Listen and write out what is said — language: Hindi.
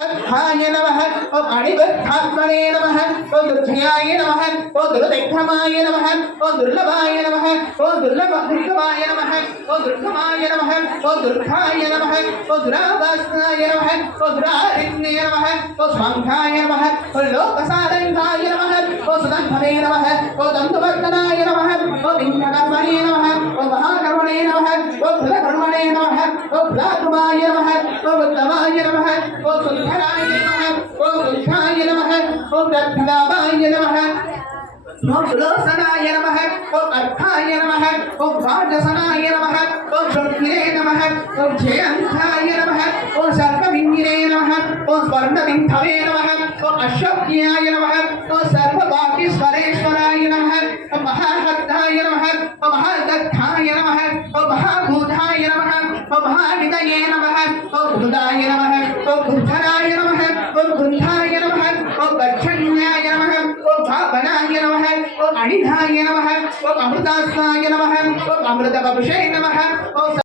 हाय नमः ओम अणिबद्धात्मने नमः ओम दुर्जयाय नमः ओम दुर्दग्धमाय नमः ओम दुर्लभाय नमः ओम दुर्लभाय नमः ओम दुर्गमाय नमः ओम दुर्गाय नमः ओम दुरावासाय नमः ओम दुरारिण्ये नमः ओम स्वांगाय नमः ओम लोकसारंगाय नमः ओम सुदंभवे नमः ओम दंतवर्धनाय नमः ओम इंद्रकर्मणे नमः ओम महाकर्मणे नमः ओम फलकर्मणे नमः ओम फलात्माय नमः ओम उत्तमाय नमः ओम सुंदराय नमः ओम बुद्धाय नमः ओम रत्नाभाय नमः ओम सुलोचनाय नमः ओम अर्थाय नमः ओम वाजसनाय नमः ओम शुक्ले नमः ओम जयंताय नमः ओम सर्वविंगिने नमः ओम स्वर्णविंधवे नमः ओम अश्वत्याय नमः ओम सर्ववागीश्वरेश्वराय नमः ओम महाहत्ताय नमः ओम महादत्ताय नमः ओम महाभूताय नमः ओम महाविदये नमः ओम बुधाय नमः ओम बुद्धनाय नमः ओम कुंठाय नमः ओम गच्छन्याय नमः ओम भावनाय नमः ओम अणिधाय नमः ओम अमृतास्नाय नमः ओम अमृतवपुषे नमः ओम